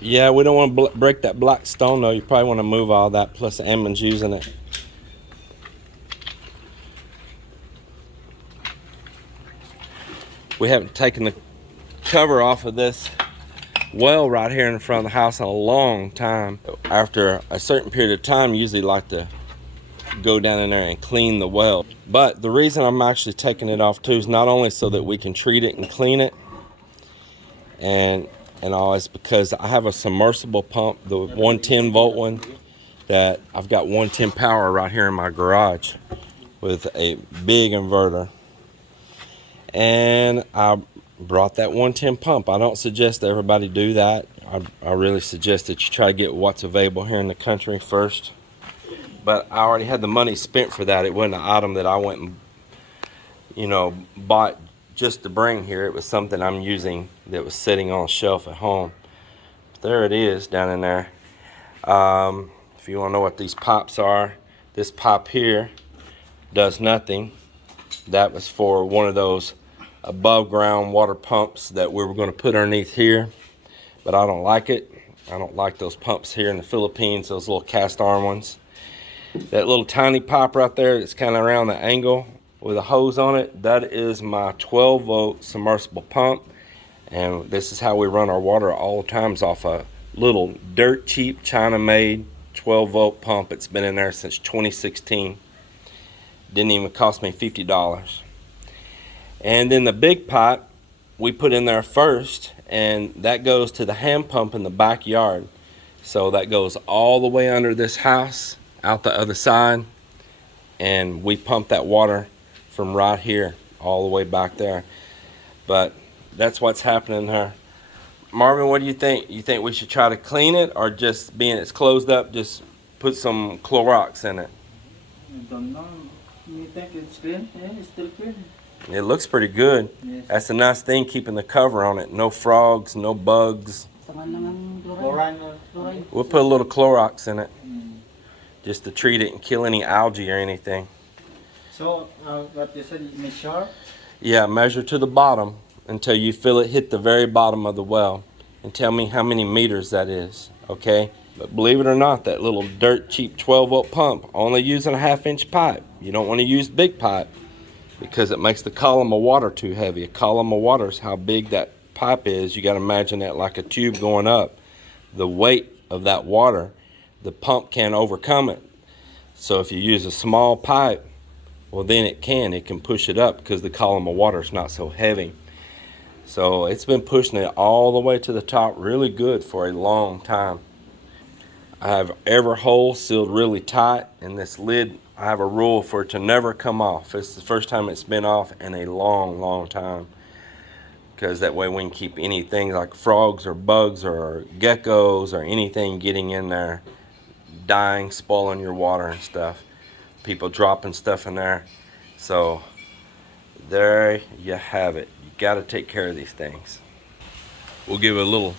Yeah, we don't want to break that black stone though. You probably want to move all that, plus Ammon's using it. We haven't taken the cover off of this well right here in front of the house in a long time. After a certain period of time, you usually like to go down in there and clean the well. But the reason I'm actually taking it off too is not only so that we can treat it and clean it and all, is because I have a submersible pump, the 110 volt one, that I've got 110 power right here in my garage with a big inverter. And I brought that 110 pump. I don't suggest everybody do that. I really suggest that you try to get what's available here in the country first. But I already had the money spent for that. It wasn't an item that I went and, bought just to bring here. It was something I'm using that was sitting on a shelf at home. But there it is down in there. If you want to know what these pipes are, this pipe here does nothing. That was for one of those above ground water pumps that we were going to put underneath here, but I don't like it. I don't like those pumps here in the Philippines, those little cast arm ones. That little tiny pipe right there that's kind of around the angle with a hose on it, that is my 12 volt submersible pump. And this is how we run our water all the times, off a little dirt cheap China made 12 volt pump. It's been in there since 2016. Didn't even cost me $50. And then the big pipe we put in there first, and that goes to the hand pump in the backyard. So that goes all the way under this house, out the other side, and we pump that water from right here all the way back there. But that's what's happening there. Marvin, what do you think? You think we should try to clean it, or just being it's closed up, just put some Clorox in it? I don't know. You think it's clean? Yeah, it's still clean. It looks pretty good. Yes. That's a nice thing, keeping the cover on it. No frogs, no bugs. Chlorine. We'll put a little Clorox in it, just to treat it and kill any algae or anything. So, what you said, you measure? Yeah, measure to the bottom until you feel it hit the very bottom of the well, and tell me how many meters that is, okay? But believe it or not, that little dirt cheap 12 volt pump, only using a 1/2 inch pipe. You don't want to use big pipe because it makes the column of water too heavy. A column of water is how big that pipe is. You got to imagine that like a tube going up. The weight of that water, the pump can't overcome it. So if you use a small pipe, well then it can push it up because the column of water is not so heavy. So it's been pushing it all the way to the top really good for a long time. I have every hole sealed really tight, and this lid, I have a rule for it to never come off. It's the first time it's been off in a long time, because that way we can keep anything like frogs or bugs or geckos or anything getting in there, dying, spoiling your water and stuff. People dropping stuff in there. So there you have it. You got to take care of these things. We'll give it a little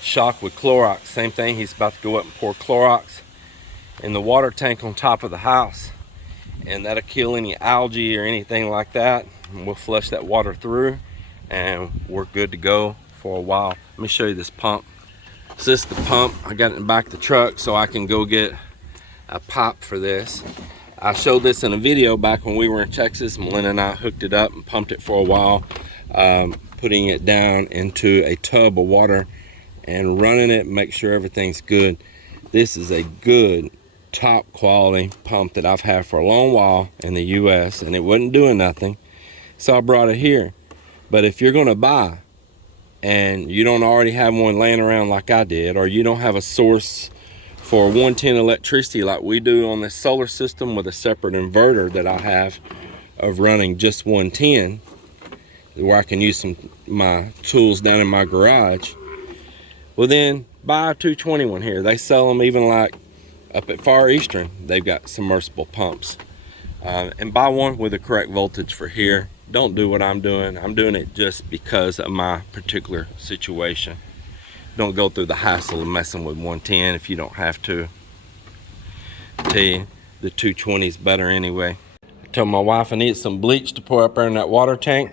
shock with Clorox. Same thing, he's about to go up and pour Clorox in the water tank on top of the house, and that'll kill any algae or anything like that, and we'll flush that water through and we're good to go for a while. Let me show you this pump. So this is the pump. I got it in the back of the truck so I can go get a pipe for this. I showed this in a video back when we were in Texas. Melinda and I hooked it up and pumped it for a while, putting it down into a tub of water and running it, make sure everything's good. This is a good top quality pump that I've had for a long while in the US, and it wasn't doing nothing, so I brought it here. But if you're going to buy and you don't already have one laying around like I did, or you don't have a source for 110 electricity like we do on this solar system with a separate inverter that I have of running just 110, where I can use my tools down in my garage, well then buy a 221 here. They sell them even like up at Far Eastern. They've got submersible pumps. And buy one with the correct voltage for here. Don't do what I'm doing. I'm doing it just because of my particular situation. Don't go through the hassle of messing with 110 if you don't have to. I tell you, the 220 is better anyway. I told my wife I need some bleach to pour up there in that water tank.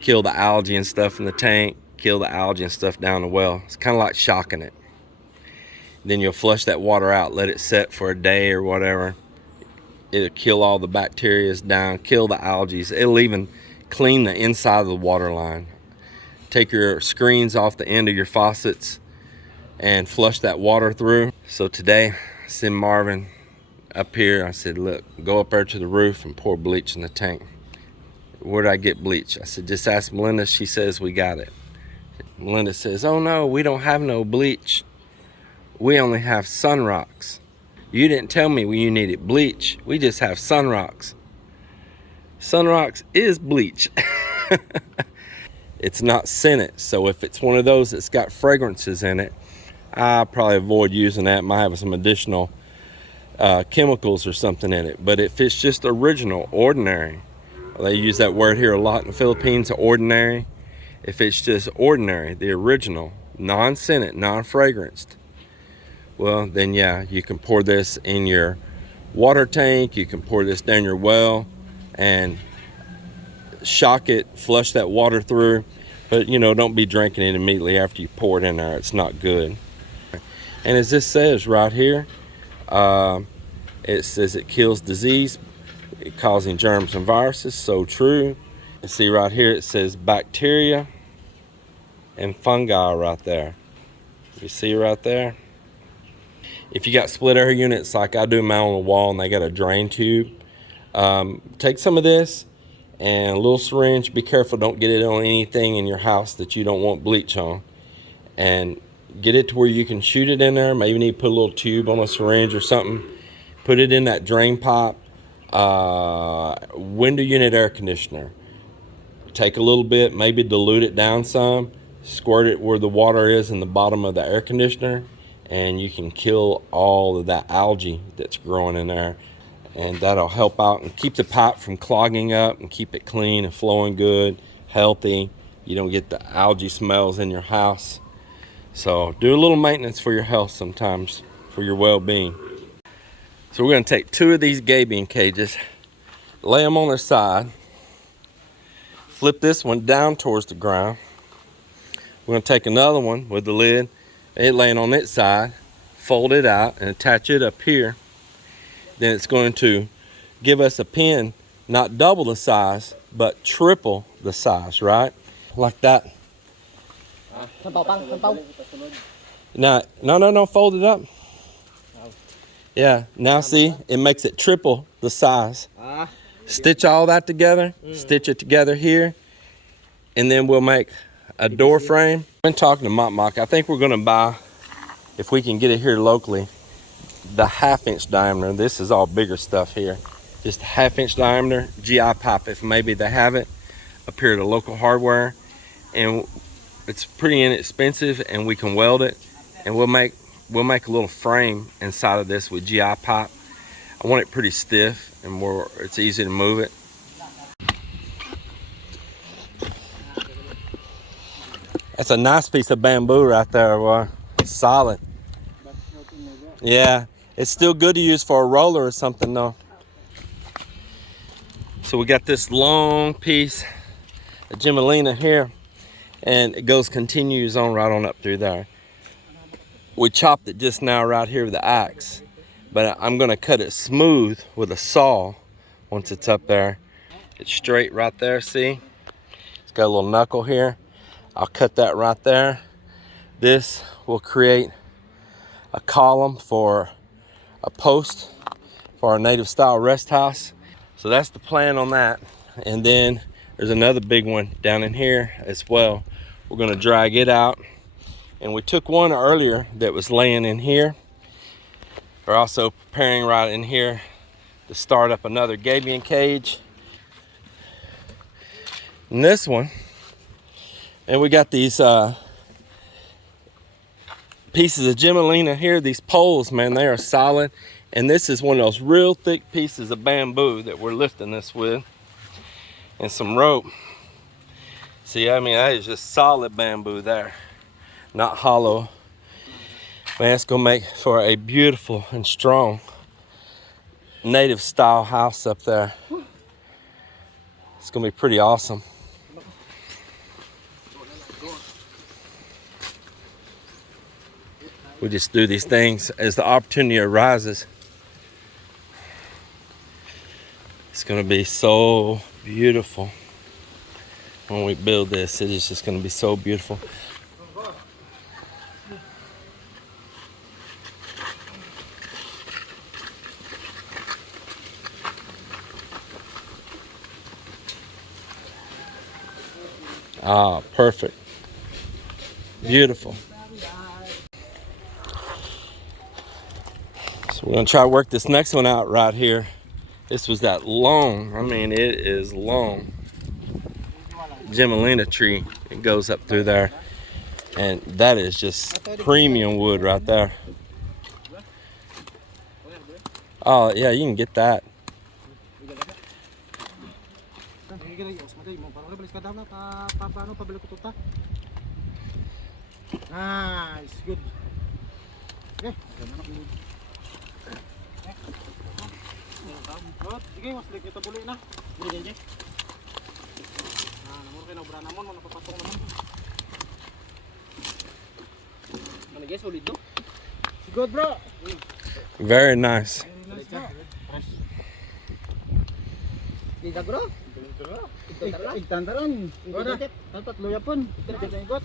Kill the algae and stuff in the tank. kill the algae and stuff down the well. It's kind of like shocking it. Then you'll flush that water out, let it set for a day or whatever. It'll kill all the bacteria down, kill the algae. It'll even clean the inside of the water line. Take your screens off the end of your faucets and flush that water through. So today, I sent Marvin up here. I said, look, go up there to the roof and pour bleach in the tank. Where did I get bleach? I said, just ask Melinda. She says we got it. Melinda says, oh no, we don't have no bleach. We only have Sunrox. You didn't tell me you needed bleach. We just have Sunrox. Sunrox is bleach. It's not scented, so if it's one of those that's got fragrances in it, I probably avoid using that. It might have some additional chemicals or something in it. But if it's just original, ordinary, they use that word here a lot in the Philippines, ordinary. If it's just ordinary, the original, non-scented, non-fragranced, well, then yeah, you can pour this in your water tank. You can pour this down your well and shock it, flush that water through. But, you know, don't be drinking it immediately after you pour it in there. It's not good. And as this says right here, it says it kills disease, causing germs and viruses. So true. And see right here, it says bacteria and fungi right there. You see right there? If you got split air units like I do mount on the wall and they got a drain tube, take some of this and a little syringe. Be careful, don't get it on anything in your house that you don't want bleach on. And get it to where you can shoot it in there. Maybe you need to put a little tube on a syringe or something. Put it in that drain pipe. Window unit air conditioner. Take a little bit, maybe dilute it down some. Squirt it where the water is in the bottom of the air conditioner. And you can kill all of that algae that's growing in there. And that'll help out and keep the pipe from clogging up and keep it clean and flowing good, healthy. You don't get the algae smells in your house. So do a little maintenance for your health sometimes, for your well-being. So we're gonna take 2 of these Gabion cages, lay them on their side, flip this one down towards the ground. We're gonna take another one with the lid, it laying on its side, fold it out and attach it up here. Then it's going to give us a pin, not double the size, but triple the size, right? Like that. No, fold it up. Yeah, now see, it makes it triple the size. Stitch all that together, stitch it together here, and then we'll make a door frame. I've been talking to Mok. I think we're gonna buy, if we can get it here locally, the 1/2-inch diameter. This is all bigger stuff here. Just a 1/2-inch diameter GI pipe, if maybe they have it up here at a local hardware. And it's pretty inexpensive, and we can weld it, and we'll make a little frame inside of this with GI pipe. I want it pretty stiff and where it's easy to move it. That's a nice piece of bamboo right there, boy. It's solid. Yeah, it's still good to use for a roller or something though. So we got this long piece of Melinda here, and it continues on right on up through there. We chopped it just now right here with the axe, but I'm gonna cut it smooth with a saw once it's up there. It's straight right there, see? It's got a little knuckle here. I'll cut that right there. This will create a column for a post for our native style rest house. So that's the plan on that. And then there's another big one down in here as well. We're gonna drag it out. And we took one earlier that was laying in here. We're also preparing right in here to start up another Gabion cage. And this one, and we got these pieces of Gemelina here, these poles, man, they are solid. And this is one of those real thick pieces of bamboo that we're lifting this with. And some rope. See, I mean, that is just solid bamboo there, not hollow. Man, it's gonna make for a beautiful and strong native style house up there. It's gonna be pretty awesome. We just do these things as the opportunity arises. It's gonna be so beautiful when we build this. It is just gonna be so beautiful. Ah, perfect. Beautiful. So we're gonna try to work this next one out right here. This was that long, I mean, it is long Melinda tree. It goes up through there. And that is just premium wood right there. Oh, yeah, you can get that. Nice, good. Okay. Sige, mas lik kita buli na. Buli din. Namor kay nobra namon, napapatong naman. Ano guys, solid do? Good, bro. Very nice. Tiga, bro. Igtandaran. Dapat luya pun. Ikot.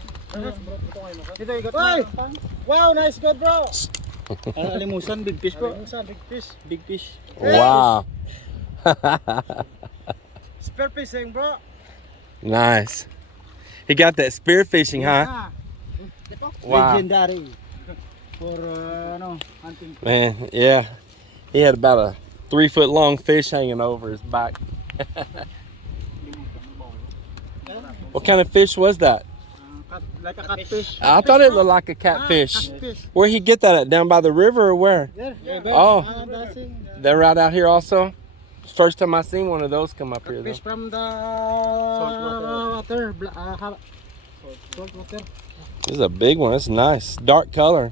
Ito ikot. Wow, nice, good, bro. Alimusan, big fish, bro. Big fish. Big fish. Wow. Spear fishing, bro. Nice. He got that spear fishing, huh? Wow. Legendary. For hunting. Man, yeah. He had about a 3-foot long fish hanging over his back. What kind of fish was that? Like a catfish. I thought it looked like a catfish. Where'd he get that at? Down by the river or where? Oh, they're right out here also? First time I seen one of those come up here though. Fish from the water. Salt water. This is a big one. It's nice. Dark color.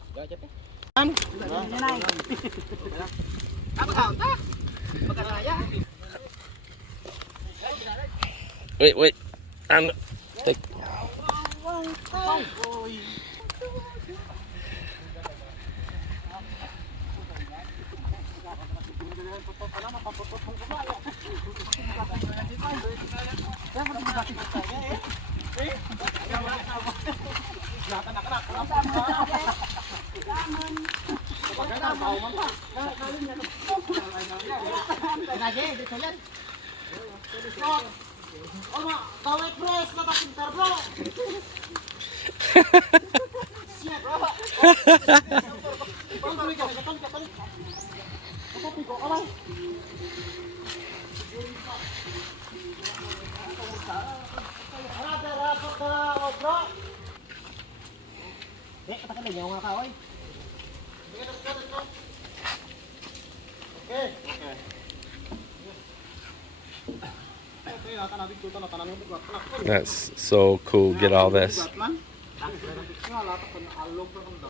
Wait. Take. That's so cool. Get all this.